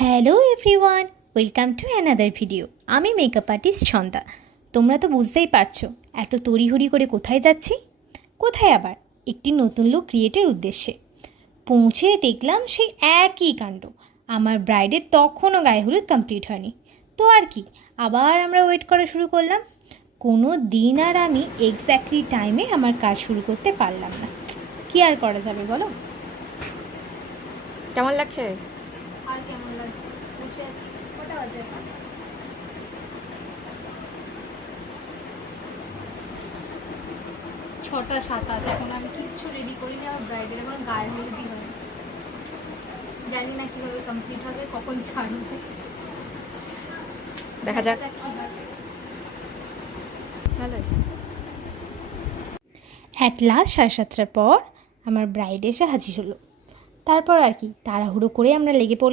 Hello everyone, welcome to another video. আমি makeup artist Chhanda. তোমরা তো বুঝতেই পারছো এত তড়িঘড়ি করে কোথায় যাচ্ছি। কোথায় আবার, একটি নতুন লুক ক্রিয়েটের উদ্দেশ্যে। পৌঁছে দেখলাম সেই একই কাণ্ড। আমার ব্রাইডের তখনও গায়ে হলুদ কমপ্লিট হয়নি। তো আর কি, আবার আমরা ওয়েট করা শুরু করলাম। কোনো দিন আর আমি এক্স্যাক্টলি টাইমে আমার কাজ শুরু করতে পারলাম না। কি আর করা যাবে বলো? কেমন লাগছে? আর কেমন লাগছে, বসে আছি। কটা বাজে এখন? 6:27। এখন আমি কিচ্ছু রেডি করিনি। আমার ব্রাইডের এখন গায়ে হলুদই হয়, জানি না কীভাবে কমপ্লিট হবে, কখন ছাড়বে, দেখা যাক। কী হবে। ভালো আছে। অ্যাট লাস্ট 7:30টার পর আমার ব্রাইড এসে হাজির হলো। তারপর আর কি, তাড়াহুড়ো করে আমরা লেগে পড়লাম